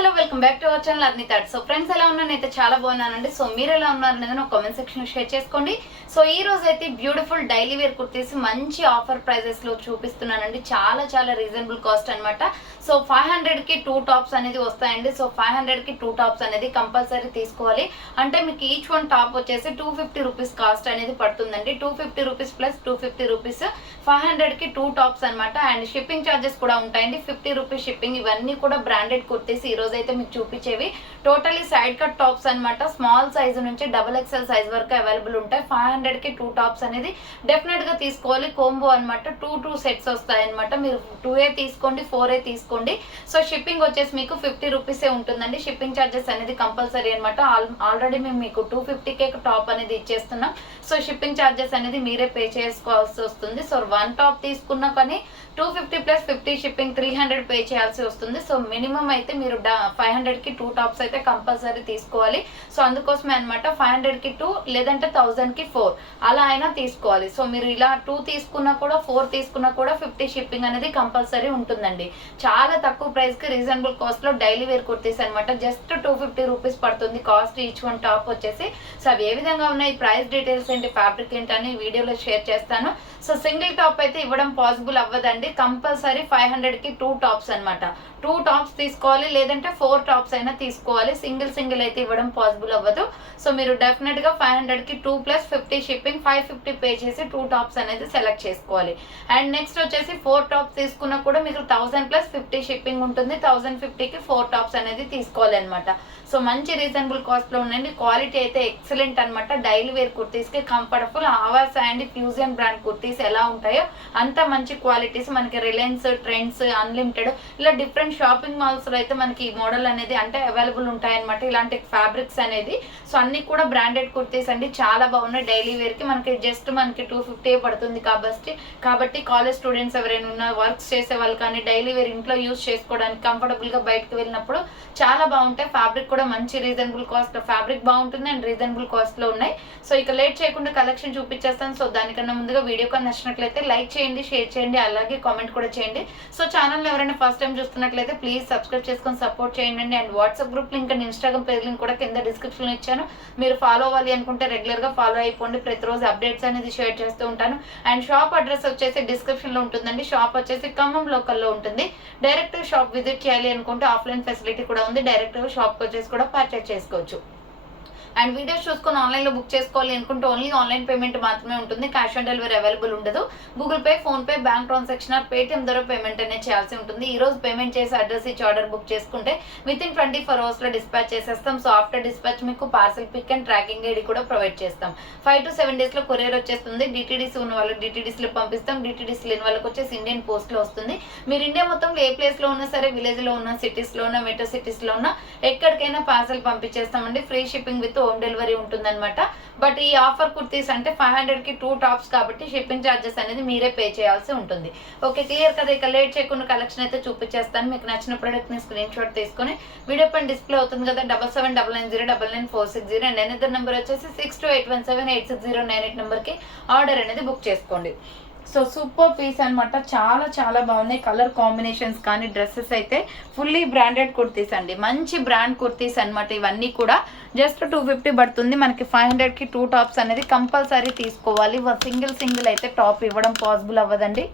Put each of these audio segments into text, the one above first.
Hello welcome back to our channel అర్ని thought. So friends ఎలా ఉన్నాను అయితే చాలా బాగున్నానండి. సో మీరు ఎలా ఉన్నారు అనేది నాకు కామెంట్ సెక్షన్ షేర్ చేసుకోండి. సో ఈ రోజు అయితే బ్యూటిఫుల్ డైలీ వేర్ కుర్తీస్ మంచి ఆఫర్ ప్రైజెస్ లో చూపిస్తున్నానండి. చాలా చాలా రీజనబుల్ కాస్ట్ అనమాట. సో 500 కి 2 టాప్స్ అనేది వస్తాయండి. సో 500 కి 2 టాప్స్ అనేది కంపల్సరీ తీసుకోవాలి. అంటే మీకు ఈచ్ వన్ టాప్ వచ్చేసి 250 రూపీస్ కాస్ట్ అనేది పడుతుందండి. 250 రూపీస్ ప్లస్ 250 రూపీస్ 500 కి 2 టాప్స్ అనమాట. అండ్ షిప్పింగ్ ఛార్జెస్ కూడా ఉంటాయండి. 50 రూపీస్ షిప్పింగ్. ఇవన్నీ కూడా బ్రాండెడ్ కుర్తీస్ ఈ రోజు అయితే మీకు చూపించేవి. టోటలీ సైడ్ కట్ టాప్స్ అనమాట. స్మాల్ సైజ్ నుంచి XXL సైజ్ వరకు అవైలబుల్ ఉంటాయి. 500 కి 2 టాప్స్ అనేది డెఫినెట్ గా తీసుకోవాలి. కోంబో అనమాట. 2 సెట్స్ వస్తాయి అనమాట. మీరు 2A తీసుకోండి, 4A తీసుకోండి. సో షిప్పింగ్ వచ్చేసి మీకు 50 రూపీసే ఉంటుందండి. షిప్పింగ్ ఛార్జెస్ అనేది కంపల్సరీ అనమాట. ఆల్రెడీ మేము మీకు 250కే టాప్ అనేది ఇచ్చేస్తున్నాం. సో షిప్పింగ్ ఛార్జెస్ అనేది మీరే పే చేసుకోవాల్సి వస్తుంది. సో 1 టాప్ తీసుకున్నా కానీ 250 ప్లస్ 50 షిప్పింగ్ 300 పే చేయాల్సి వస్తుంది. సో మినిమం అయితే మీరు 500 కి 2 టాప్స్ అయితే కంపల్సరీ తీసుకోవాలి. సో అందుకోసమే అనమాట 500 కి 2 లేదంటే 1000 కి 4 అలా అయినా తీసుకోవాలి. సో మీరు ఇలా 2 తీసుకున్నా కూడా 4 తీసుకున్నా కూడా 50 షిప్పింగ్ అనేది కంపల్సరీ ఉంటుందండి. చాలా తక్కువ ప్రైస్ కి రీజనబుల్ కాస్ట్ లో డైలీ వేర్ కుర్తీస్ అనమాట. జస్ట్ 250 రూపీస్ పడుతుంది కాస్ట్ ఈచ్ వన్ టాప్ వచ్చేసి. సో అవి ఏ విధంగా ఉన్నాయి, ప్రైస్ డీటెయిల్స్ ఏంటి, ఫ్యాబ్రిక్ ఏంటి అని వీడియోలో షేర్ చేస్తాను. సో సింగిల్ టాప్ అయితే ఇవ్వడం పాసిబుల్ అవ్వదండి. కంపల్సరీ 500 కి 2 టాప్స్ అనమాట. 2 టాప్స్ తీసుకోవాలి, లేదంటే 4 టాప్స్ అయినా తీసుకోవాలి. సింగిల్ అయితే ఇవ్వడం పాసిబుల్ అవ్వదు. సో మీరు డెఫినెట్ గా 500 కి 2 ప్లస్ 50 షిప్పింగ్ 550 పే చేసి 2 టాప్స్ అనేది సెలెక్ట్ చేసుకోవాలి. అండ్ నెక్స్ట్ వచ్చేసి 4 టాప్స్ తీసుకున్నా కూడా మీకు 1000 ప్లస్ 50 షిప్పింగ్ ఉంటుంది. 1050 కి 4 టాప్స్ అనేది తీసుకోవాలి అనమాట. సో మంచి రీజనబుల్ కాస్ట్ లో ఉన్నాయండి. క్వాలిటీ అయితే ఎక్సలెంట్ అనమాట. డైలీ వేర్ కుర్తీస్ కి comfortable Awas and fusion brand kurtis ఎలా ఉంటాయో అంత మంచి క్వాలిటీస్ మనకి రిలయన్స్, ట్రెండ్స్, అన్లిమిటెడ్ ఇలా డిఫరెంట్ షాపింగ్ మాల్స్ లో అయితే మనకి ఈ మోడల్ అనేది అంటే అవైలబుల్ ఉంటాయి అనమాట. ఇలాంటి ఫ్యాబ్రిక్స్ అనేది. సో అన్ని కూడా బ్రాండెడ్ కుర్తీస్ అండి. చాలా బాగున్నాయి. డైలీ వేర్ కి మనకి జస్ట్ మనకి 250 పడుతుంది కాబట్టి కాలేజ్ స్టూడెంట్స్ ఎవరైనా ఉన్నా, వర్క్స్ చేసే వాళ్ళు కానీ డైలీ వేర్ ఇంట్లో యూజ్ చేసుకోవడానికి కంఫర్టబుల్ గా బయటకు వెళ్ళినప్పుడు చాలా బాగుంటాయి. ఫ్యాబ్రిక్ కూడా మంచి రీజనబుల్ కాస్ట్, ఫ్యాబ్రిక్ బాగుంటుంది అండ్ రీజనబుల్ కాస్ట్ లో ఉన్నాయి. సో ఇక లేట్ చేయకుండా కలెక్షన్ చూపించేస్తాను. సో దానికన్నా ముందుగా వీడియో కానీ నచ్చినట్లయితే లైక్ చేయండి, షేర్ చేయండి, అలాగే కామెంట్ కూడా చేయండి. సో ఛానల్ ఎవరైనా ఫస్ట్ టైం చూస్తున్నట్లయితే ప్లీజ్ సబ్స్క్రైబ్ చేసుకొని సపోర్ట్ చేయండి. And WhatsApp group link and Instagram page link కూడా కింద డిస్క్రిప్షన్ లో ఇచ్చాను. మీరు ఫాలో అవ్వాలి అనుకుంటే రెగ్యులర్ గా ఫాలో అయిపోండి. ప్రతిరోజు అప్డేట్స్ అనేది షేర్ చేస్తూ ఉంటాను. అండ్ షాప్ అడ్రస్ వచ్చేసి డిస్క్రిప్షన్ లో ఉంటుందండి. షాప్ వచ్చేసి ఖమ్మం లోకల్ లో ఉంటుంది. డైరెక్ట్ షాప్ విజిట్ చేయాలి అనుకుంటే ఆఫ్లైన్ ఫెసిలిటీ కూడా ఉంది. డైరెక్ట్ షాప్ వచ్చేసి కూడా పర్చేస్ చేసుకోవచ్చు. అండ్ వీడియోస్ చూసుకొని ఆన్లైన్ లో బుక్ చేసుకోవాలి అనుకుంటే ఓన్లీ ఆన్లైన్ పేమెంట్ మాత్రమే ఉంటుంది. క్యాష్ ఆన్ డెలివరీ అవైలబుల్ ఉండదు. గూగుల్ పే, ఫోన్ పే, బ్యాంక్ ట్రాన్సాక్షన్ ఆర్ పేటిఎం ద్వారా పేమెంట్ అనేది చేయాల్సి ఉంటుంది. ఈ రోజు పేమెంట్ చేసి అడ్రస్ ఇచ్చి ఆర్డర్ బుక్ చేసుకుంటే విత్ ఇన్ 24 hours లో డిస్పాచ్ చేసేస్తాం. సో ఆఫ్టర్ డిస్పాచ్ మీకు parcel pick and tracking ID కూడా ప్రొవైడ్ చేస్తాం. 5 to 7 days లో కొరియర్ వచ్చేస్తుంది. డిటిడిసి ఉన్న వాళ్ళకి డిటిడిసి లో పంపిస్తాం. డిటిడిసి లేని వాళ్ళకి వచ్చేసి ఇండియన్ పోస్ట్ లో వస్తుంది. మీరు ఇండియా మొత్తంలో ఏ ప్లేస్ లో ఉన్నా సరే, విలేజ్ లో ఉన్న, సిటీస్ లో ఉన్న, మెట్రో సిటీస్ లో ఉన్న ఎక్కడికైనా పార్సల్ పంపించేస్తామండి. Free shipping with home delivery ఉంటుందన్నమాట. బట్ ఈ ఆఫర్ కుర్తీస్ అంటే 500 కి 2 టాప్స్ కాబట్టి షిప్పింగ్ ఛార్జెస్ అనేది మీరే పే చేయాల్సి ఉంటుంది. ఓకే, క్లియర్ కదా. ఇక లేట్ చేయకుండా కలెక్షన్ అయితే చూపించేస్తాను. మీకు నచ్చిన ప్రోడక్ట్ ని స్క్రీన్ షాట్ తీసుకొని వీడియో పైన డిస్ప్లే అవుతుంది కదా 7799099460 అండ్ ఎనదర్ నెంబర్ వచ్చేసి 6281786098 నెంబర్ కి ఆర్డర్ అనేది బుక్ చేసుకోండి. సో సూపర్ పీస్ అనమాట. చాలా చాలా బాగున్నాయి. కలర్ కాంబినేషన్స్ కానీ డ్రెస్సెస్ అయితే ఫుల్లీ బ్రాండెడ్ కుర్తీస్ అండి. మంచి బ్రాండ్ కుర్తీస్ అనమాట. ఇవన్నీ కూడా జస్ట్ 250 పడుతుంది. మనకి 500 కి 2 టాప్స్ అనేది కంపల్సరీ తీసుకోవాలి. సింగిల్ అయితే టాప్ ఇవ్వడం పాసిబుల్ అవ్వదండి.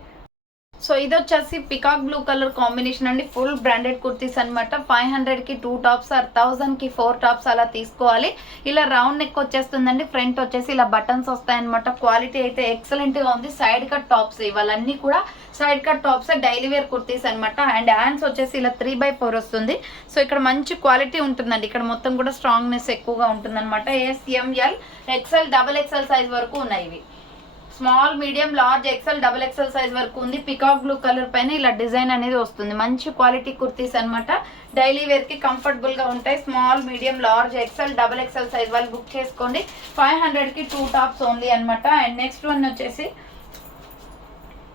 సో ఇది వచ్చేసి పికాక్ బ్లూ కలర్ కాంబినేషన్ అండి. ఫుల్ బ్రాండెడ్ కుర్తీస్ అనమాట. 500 కి 2 టాప్స్ ఆర్ 1000 కి 4 టాప్స్ అలా తీసుకోవాలి. ఇలా రౌండ్ నెక్ వచ్చేస్తుందండి. ఫ్రంట్ వచ్చేసి ఇలా బటన్స్ వస్తాయన్నమాట. క్వాలిటీ అయితే ఎక్సలెంట్ గా ఉంది. సైడ్ కట్ టాప్స్ ఇవన్నీ కూడా side cut tops daily wear kurtis అనమాట. అండ్ హ్యాండ్స్ వచ్చేసి ఇలా 3/4 వస్తుంది. సో ఇక్కడ మంచి క్వాలిటీ ఉంటుందండి. ఇక్కడ మొత్తం కూడా స్ట్రాంగ్నెస్ ఎక్కువగా ఉంటుంది అనమాట. SML, XL, XXL సైజ్ వరకు ఉన్నాయి. ఇవి small, medium, large, XL, XXL size వరకు ఉంది. పికాక్ బ్లూ కలర్ పైన ఇలా డిజైన్ అనేది వస్తుంది. మంచి క్వాలిటీ కుర్తీస్ అనమాట. డైలీ వేర్ కి కంఫర్టబుల్ గా ఉంటాయి. Small, medium, large, XL, XXL size వాళ్ళు బుక్ చేసుకోండి. 500 కి 2 టాప్స్ ఓన్లీ అనమాట. అండ్ నెక్స్ట్ వన్ వచ్చేసి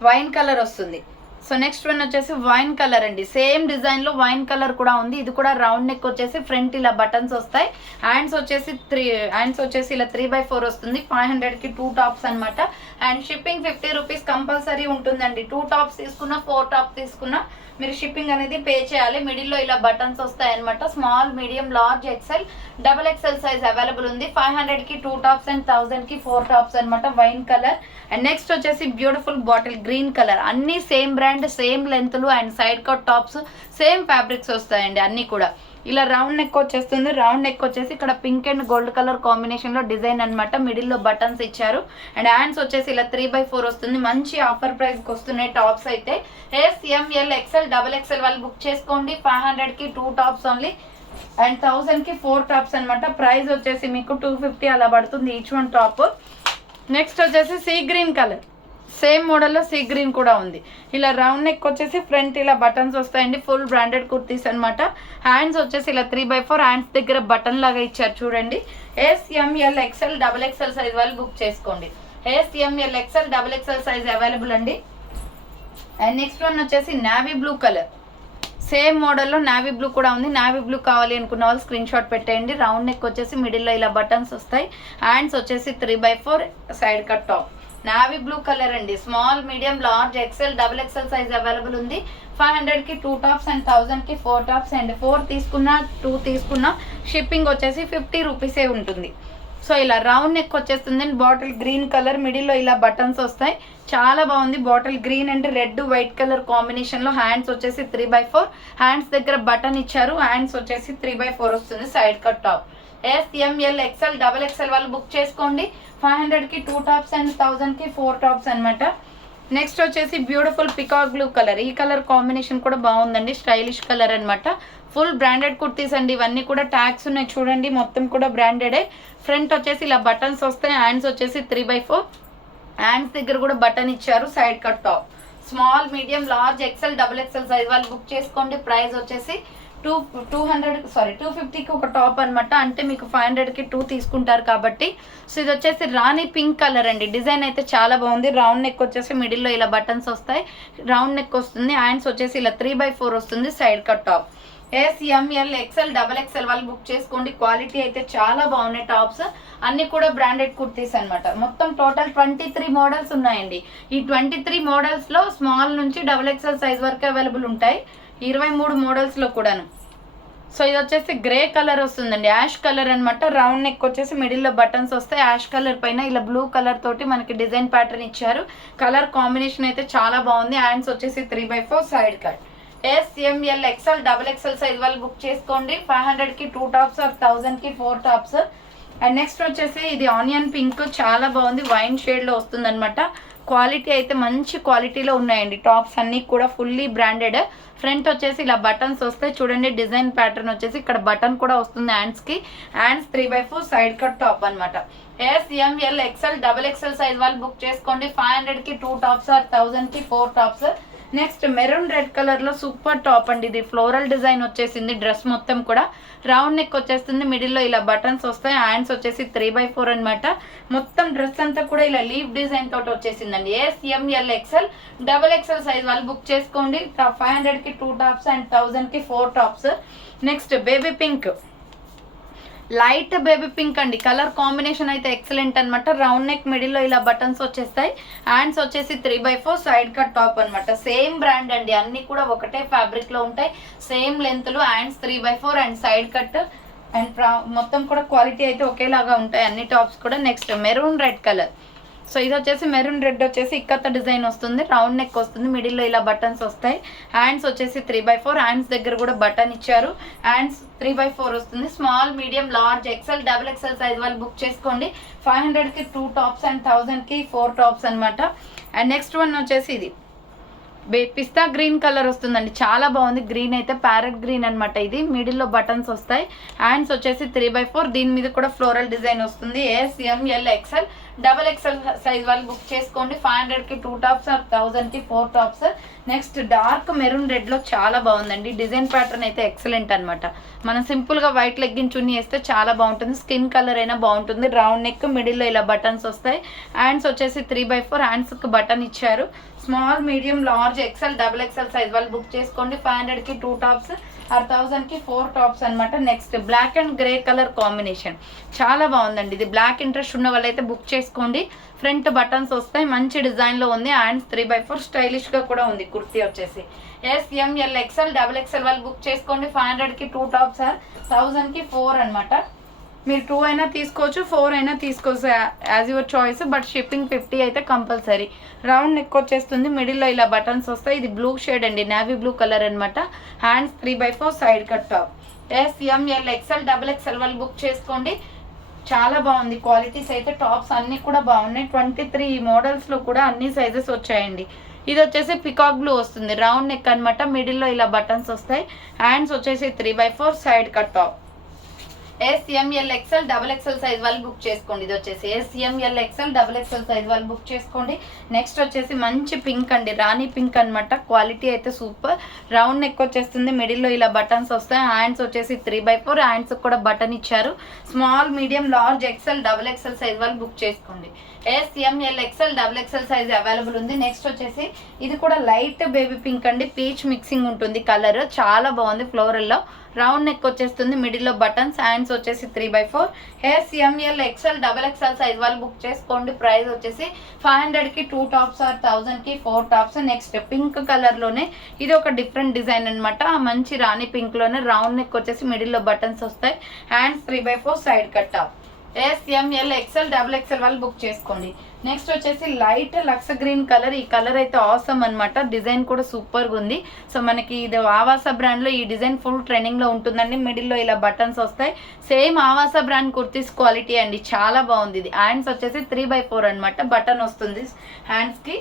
వైన్ కలర్ వస్తుంది. సో నెక్స్ట్ వన్ వచ్చేసి వైన్ కలర్ అండి. సేమ్ డిజైన్ లో వైన్ కలర్ కూడా ఉంది. ఇది కూడా రౌండ్ నెక్ వచ్చేసి ఫ్రంట్ ఇలా బటన్స్ వస్తాయి. హ్యాండ్స్ వచ్చేసి ఇలా 3/4 వస్తుంది. 500 కి 2 టాప్స్ అనమాట. అండ్ షిప్పింగ్ 50 రూపీస్ కంపల్సరీ ఉంటుందండి. 2 టాప్స్ తీసుకున్నా 4 టాప్స్ తీసుకున్నా మీరు షిప్పింగ్ అనేది పే చేయాలి. మిడిల్లో ఇలా బటన్స్ వస్తాయి అనమాట. Small, medium, large, XL, double XL size available ఉంది. 500కి 2 టాప్స్ అండ్ 1000కి 4 టాప్స్ అనమాట. Wine colour. అండ్ నెక్స్ట్ వచ్చేసి బ్యూటిఫుల్ బాటిల్ గ్రీన్ కలర్. అన్ని సేమ్ బ్రాండ్, సేమ్ లెంత్లు and side cut tops, same fabrics వస్తాయండి అన్నీ కూడా. ఇలా రౌండ్ నెక్ వచ్చేస్తుంది. రౌండ్ నెక్ వచ్చేసి ఇక్కడ pink and gold colour combination లో డిజైన్ అనమాట. మిడిల్ లో బటన్స్ ఇచ్చారు. అండ్ హ్యాండ్స్ వచ్చేసి ఇలా 3/4 వస్తుంది. మంచి ఆఫర్ ప్రైస్ కి వస్తున్నాయి టాప్స్ అయితే. SML XL డబుల్ ఎక్స్ఎల్ వాళ్ళు బుక్ చేసుకోండి. 500కి 2 టాప్స్ ఓన్లీ అండ్ 1000కి 4 టాప్స్ అనమాట. ప్రైస్ వచ్చేసి మీకు 250 అలా పడుతుంది ఈచ్ వన్ టాప్. నెక్స్ట్ వచ్చేసి సీ గ్రీన్ కలర్. సేమ్ మోడల్లో సీ గ్రీన్ కూడా ఉంది. ఇలా రౌండ్ నెక్ వచ్చేసి ఫ్రంట్ ఇలా బటన్స్ వస్తాయండి. ఫుల్ బ్రాండెడ్ కుర్తీస్ అనమాట. హ్యాండ్స్ వచ్చేసి ఇలా 3/4 హ్యాండ్స్ దగ్గర బటన్ లాగా ఇచ్చారు చూడండి. SML XL double XL size వాళ్ళు బుక్ చేసుకోండి. SML XL double XL size available అండి. అండ్ నెక్స్ట్ వన్ వచ్చేసి నావీ బ్లూ కలర్. సేమ్ మోడల్లో నావీ బ్లూ కూడా ఉంది. నావీ బ్లూ కావాలి అనుకున్న వాళ్ళు స్క్రీన్ షాట్ పెట్టేయండి. రౌండ్ నెక్ వచ్చేసి మిడిల్లో ఇలా బటన్స్ వస్తాయి. హ్యాండ్స్ వచ్చేసి 3/4 side cut top. Navy blue colour అండి. Small, medium, large, XL, double XL size available ఉంది. 500కి 2 టాప్స్ అండ్ 1000కి 4 టాప్స్ అండ్ 4 తీసుకున్నా 2 తీసుకున్నా షిప్పింగ్ వచ్చేసి 50 రూపీసే ఉంటుంది. సో ఇలా రౌండ్ నెక్ వచ్చేస్తుంది. బాటిల్ గ్రీన్ కలర్, మిడిల్లో ఇలా బటన్స్ వస్తాయి. చాలా బాగుంది. Bottle green and red white colour combination లో. హ్యాండ్స్ వచ్చేసి 3/4 హ్యాండ్స్ దగ్గర బటన్ ఇచ్చారు. హ్యాండ్స్ వచ్చేసి 3/4 వస్తుంది. Side cut top. SML XL double XL వాళ్ళు బుక్ చేసుకోండి. 500కి 2 టాప్స్ అండ్ 1000కి 4 టాప్స్ అనమాట. నెక్స్ట్ వచ్చేసి బ్యూటిఫుల్ పికాక్ బ్లూ కలర్. ఈ కలర్ కాంబినేషన్ కూడా బాగుందండి. స్టైలిష్ కలర్ అనమాట. ఫుల్ బ్రాండెడ్ కుర్తీస్ అండి. ఇవన్నీ కూడా ట్యాగ్స్ ఉన్నాయి చూడండి. మొత్తం కూడా బ్రాండెడే. ఫ్రంట్ వచ్చేసి ఇలా బటన్స్ వస్తాయి. హ్యాండ్స్ వచ్చేసి 3/4 హ్యాండ్స్ దగ్గర కూడా బటన్ ఇచ్చారు. Side cut top. Small, medium, large, XL, double XL size వాళ్ళు బుక్ చేసుకోండి. ప్రైస్ వచ్చేసి 250కి ఒక టాప్ అనమాట. అంటే మీకు 500కి 2 తీసుకుంటారు కాబట్టి. సో ఇది వచ్చేసి రాణి పింక్ కలర్ అండి. డిజైన్ అయితే చాలా బాగుంది. రౌండ్ నెక్ వచ్చేసి మిడిల్లో ఇలా బటన్స్ వస్తాయి. రౌండ్ నెక్ వస్తుంది. హ్యాండ్స్ వచ్చేసి ఇలా 3/4 వస్తుంది. Side cut top. SML XL double XL వాళ్ళు బుక్ చేసుకోండి. క్వాలిటీ అయితే చాలా బాగున్నాయి టాప్స్. అన్ని కూడా బ్రాండెడ్ కుర్తీస్ అనమాట. మొత్తం టోటల్ 23 మోడల్స్ ఉన్నాయండి. ఈ 23 మోడల్స్ లో స్మాల్ నుంచి డబల్ ఎక్స్ఎల్ సైజ్ వరకు అవైలబుల్ ఉంటాయి. 23 మోడల్స్ లో కూడాను. సో ఇది వచ్చేసి గ్రే కలర్ వస్తుందండి. యాష్ కలర్ అనమాట. రౌండ్ నెక్ వచ్చేసి మిడిల్లో బటన్స్ వస్తాయి. యాష్ కలర్ పైన ఇలా బ్లూ కలర్ తోటి మనకి డిజైన్ ప్యాటర్న్ ఇచ్చారు. కలర్ కాంబినేషన్ అయితే చాలా బాగుంది. హ్యాండ్స్ వచ్చేసి 3/4 side cut. SML XL double XL size వాళ్ళు బుక్ చేసుకోండి. 500కి 2 టాప్స్ ఆర్ 1000కి 4 టాప్స్. అండ్ నెక్స్ట్ వచ్చేసి ఇది ఆనియన్ పింక్. చాలా బాగుంది. వైన్ షేడ్ లో వస్తుంది అనమాట. క్వాలిటీ అయితే మంచి క్వాలిటీలో ఉన్నాయండి. టాప్స్ అన్ని కూడా ఫుల్లీ బ్రాండెడ్. ఫ్రంట్ వచ్చేసి ఇలా బటన్స్ వస్తాయి చూడండి. డిజైన్ ప్యాటర్న్ వచ్చేసి ఇక్కడ బటన్ కూడా వస్తుంది హ్యాండ్స్ కి. హ్యాండ్స్ 3/4 సైడ్ కట్ టాప్ అనమాట. SML XL double XL size వాళ్ళు బుక్ చేసుకోండి. 500కి 2 టాప్స్ ఆర్ 1000కి 4 tops. Next maroon red colour లో సూపర్ టాప్ అండి. ఇది ఫ్లోరల్ డిజైన్ వచ్చేసింది. డ్రెస్ మొత్తం కూడా రౌండ్ నెక్ వచ్చేస్తుంది. మిడిల్లో ఇలా బటన్స్ వస్తాయి. హ్యాండ్స్ వచ్చేసి 3/4 అనమాట. మొత్తం డ్రెస్ అంతా కూడా ఇలా లీవ్ డిజైన్ తోటి వచ్చేసిందండి. SML XL double XL size వాళ్ళు బుక్ చేసుకోండి. 500కి 2 టాప్స్ అండ్ 1000కి 4 tops. Next baby pink. Light baby pink అండి. కలర్ కాంబినేషన్ అయితే ఎక్సలెంట్ అనమాట. రౌండ్ నెక్ మిడిల్లో ఇలా బటన్స్ వచ్చేస్తాయి. హ్యాండ్స్ వచ్చేసి 3/4 సైడ్ కట్ టాప్ అనమాట. సేమ్ బ్రాండ్ అండి. అన్ని కూడా ఒకటే ఫ్యాబ్రిక్ లో ఉంటాయి. సేమ్ లెంత్లు. Hands 3/4 and side cut and మొత్తం కూడా క్వాలిటీ అయితే ఒకేలాగా ఉంటాయి అన్ని టాప్స్ కూడా. Next maroon red colour. So ఇది వచ్చేసి మెరూన్ రెడ్ వచ్చేసి ఇక్కత్త డిజైన్ వస్తుంది. రౌండ్ నెక్ వస్తుంది. మిడిల్లో ఇలా బటన్స్ వస్తాయి. హ్యాండ్స్ వచ్చేసి 3/4 హ్యాండ్స్ దగ్గర కూడా బటన్ ఇచ్చారు. హ్యాండ్స్ 3/4 వస్తుంది. Small, medium, large, XL, double XL size వాళ్ళు బుక్ చేసుకోండి. 500కి 2 టాప్స్ అండ్ 1000కి 4 టాప్స్ అనమాట. అండ్ నెక్స్ట్ వన్ వచ్చేసి ఇది పిస్తా గ్రీన్ కలర్ వస్తుందండి. చాలా బాగుంది. గ్రీన్ అయితే ప్యారెట్ గ్రీన్ అనమాట. ఇది మిడిల్లో బటన్స్ వస్తాయి. హ్యాండ్స్ వచ్చేసి 3/4 దీని మీద కూడా ఫ్లోరల్ డిజైన్ వస్తుంది. SML XL double XL size వాళ్ళు బుక్ చేసుకోండి. 500కి 2 టాప్స్ ఆర్ 1000కి 4 tops. Next dark maroon red లో చాలా బాగుందండి. డిజైన్ ప్యాటర్న్ అయితే ఎక్సలెంట్ అనమాట. మనం సింపుల్ గా వైట్ లెగ్గిన్ చున్నీ వేస్తే చాలా బాగుంటుంది. స్కిన్ కలర్ అయినా బాగుంటుంది. రౌండ్ నెక్ మిడిల్లో ఇలా బటన్స్ వస్తాయి. హ్యాండ్స్ వచ్చేసి 3/4 హ్యాండ్స్ కి బటన్ ఇచ్చారు. Small, medium, large, XL, double XL size వాళ్ళు బుక్ చేసుకోండి. 500కి 2 టాప్స్ ఆర్ 1000కి 4 టాప్స్ అనమాట. Next black and grey colour combination చాలా బాగుందండి. ఇది బ్లాక్ ఇంట్రెస్ట్ ఉన్న వాళ్ళైతే బుక్ చేసుకోండి. ఫ్రంట్ బటన్స్ వస్తాయి, మంచి డిజైన్లో ఉంది. హ్యాండ్స్ 3/4 స్టైలిష్గా కూడా ఉంది. కుర్తీ వచ్చేసి SML XL XXL వాళ్ళు బుక్ చేసుకోండి. 500కి 2 టాప్స్ ఆర్ 1000కి 4 అనమాట. మీరు 2 అయినా తీసుకోవచ్చు, 4 అయినా తీసుకోవచ్చు, as your choice. But shipping 50 అయితే కంపల్సరీ. రౌండ్ నెక్ వచ్చేస్తుంది, మిడిల్లో ఇలా బటన్స్ వస్తాయి. ఇది బ్లూ షేడ్ అండి, నేవీ బ్లూ కలర్ అనమాట. Hands 3/4 side cut top. SML XL XXL వాళ్ళు బుక్ చేసుకోండి. చాలా బాగుంది. క్వాలిటీస్ అయితే టాప్స్ అన్నీ కూడా బాగున్నాయి. 23 మోడల్స్లో కూడా అన్ని సైజెస్ వచ్చాయండి. ఇది వచ్చేసి పికాక్ బ్లూ వస్తుంది, రౌండ్ నెక్ అనమాట. మిడిల్లో ఇలా బటన్స్ వస్తాయి. హ్యాండ్స్ వచ్చేసి 3/4 side cut top. SML XL XXL size వాళ్ళు బుక్ చేసుకోండి. ఇది వచ్చేసి SML XL XXL సైజ్ వాళ్ళు బుక్ చేసుకోండి. నెక్స్ట్ వచ్చేసి మంచి పింక్ అండి, రాణి పింక్ అనమాట. క్వాలిటీ అయితే సూపర్. రౌండ్ నెక్ వచ్చేస్తుంది, మిడిల్లో ఇలా బటన్స్ వస్తాయి. హ్యాండ్స్ వచ్చేసి 3/4, హ్యాండ్స్ కూడా బటన్ ఇచ్చారు. Small, medium, large, XL XXL size వాళ్ళు బుక్ చేసుకోండి. SML XL XXL size available ఉంది. నెక్స్ట్ వచ్చేసి ఇది కూడా లైట్ బేబీ పింక్ అండి, పీచ్ మిక్సింగ్ ఉంటుంది కలర్, చాలా బాగుంది. ఫ్లోరల్లో రౌండ్ నెక్ వచ్చేస్తుంది, మిడిల్లో బటన్స్. హ్యాండ్స్ వచ్చేసి 3/4. SML XL XXL సైజ్ వాళ్ళు బుక్ చేసుకోండి. ప్రైస్ వచ్చేసి 500కి 2 టాప్స్ ఆర్ 1000కి 4 టాప్స్. నెక్స్ట్ పింక్ కలర్లోనే ఇది ఒక డిఫరెంట్ డిజైన్ అనమాట. మంచి రాణి పింక్లోనే రౌండ్ నెక్ వచ్చేసి మిడిల్లో బటన్స్ వస్తాయి. Hands 3/4 side cut top. SML XL XXL వాళ్ళు బుక్ చేసుకోండి. నెక్స్ట్ వచ్చేసి లైట్ లక్స్ గ్రీన్ కలర్. ఈ కలర్ అయితే ఆసమ్ అనమాట. డిజైన్ కూడా సూపర్గా ఉంది. సో మనకి ఇది ఆవాస బ్రాండ్లో ఈ డిజైన్ ఫుల్ ట్రెండింగ్లో ఉంటుందండి. మిడిల్లో ఇలా బటన్స్ వస్తాయి. సేమ్ ఆవాస బ్రాండ్ కుర్తీస్ క్వాలిటీ అండి, చాలా బాగుంది. ఇది హ్యాండ్స్ వచ్చేసి 3/4 అనమాట, బటన్ వస్తుంది హ్యాండ్స్కి.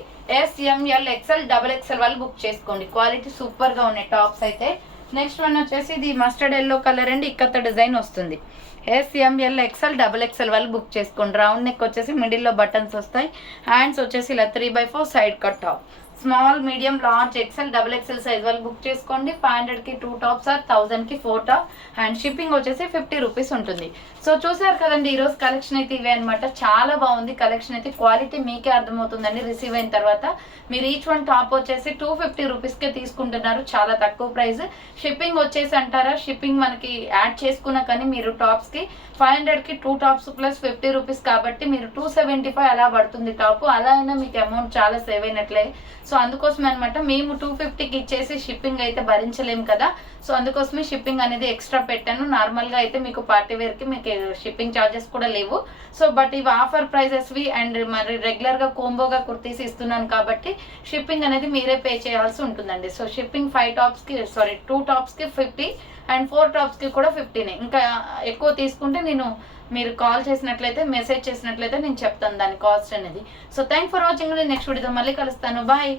SML XL XXL వాళ్ళు బుక్ చేసుకోండి. క్వాలిటీ సూపర్గా ఉన్నాయి టాప్స్ అయితే. నెక్స్ట్ వన్ వచ్చేసి ఇది మస్టర్డ్ ఎల్లో కలర్ అండి, ఇక్కత డిజైన్ వస్తుంది. SML XL XXL వాళ్ళు బుక్ చేసుకోండి. రౌండ్ నెక్ వచ్చేసి మిడిల్లో బటన్స్ వస్తాయి. హ్యాండ్స్ వచ్చేసి ఇలా 3/4 side cut top. Small, medium, large, XL XXL size వాళ్ళు బుక్ చేసుకోండి. 500కి 2 టాప్స్ ఆర్ 1000కి 4 టాప్. అండ్ షిప్పింగ్ వచ్చేసి 50 రూపీస్ ఉంటుంది. సో చూసారు కదండి, ఈరోజు కలెక్షన్ అయితే ఇవే అనమాట. చాలా బాగుంది కలెక్షన్ అయితే. క్వాలిటీ మీకే అర్థమవుతుందండి రిసీవ్ అయిన తర్వాత. మీరు ఈచ్ వన్ టాప్ వచ్చేసి 250 రూపీస్కే తీసుకుంటున్నారు, చాలా తక్కువ ప్రైస్. షిప్పింగ్ వచ్చేసి అంటారా, షిప్పింగ్ మనకి యాడ్ చేసుకున్నా కానీ మీరు టాప్స్కి 500కి 2 టాప్స్ ప్లస్ 50 రూపీస్ కాబట్టి మీరు 275 అలా పడుతుంది టాప్. అలా అయినా మీకు అమౌంట్ చాలా సేవ్ అయినట్లే. సో అందుకోసమే అనమాట, మేము 250కి ఇచ్చేసి షిప్పింగ్ అయితే భరించలేము కదా. సో అందుకోసమే షిప్పింగ్ అనేది ఎక్స్ట్రా పెట్టాను. నార్మల్గా అయితే మీకు పార్టీ వేర్కి మీకు షిప్పింగ్ ఛార్జెస్ కూడా లేవు. సో బట్ ఇవి ఆఫర్ ప్రైజెస్వి అండ్ మరి రెగ్యులర్గా కోంబోగా కుర్తీస్ ఇస్తున్నాను కాబట్టి షిప్పింగ్ అనేది మీరే పే చేయాల్సి ఉంటుందండి. సో షిప్పింగ్ 2 టాప్స్కి 50 అండ్ 4 టాప్స్కి కూడా 50నే. ఇంకా ఎక్కువ తీసుకుంటే మీరు కాల్ చేసినట్లయితే, మెసేజ్ చేసినట్లయితే నేను చెప్తాను దాని కాస్ట్ అనేది. So thank for watching. Next వీడియోతో మళ్ళీ కలుస్తాను. బాయ్.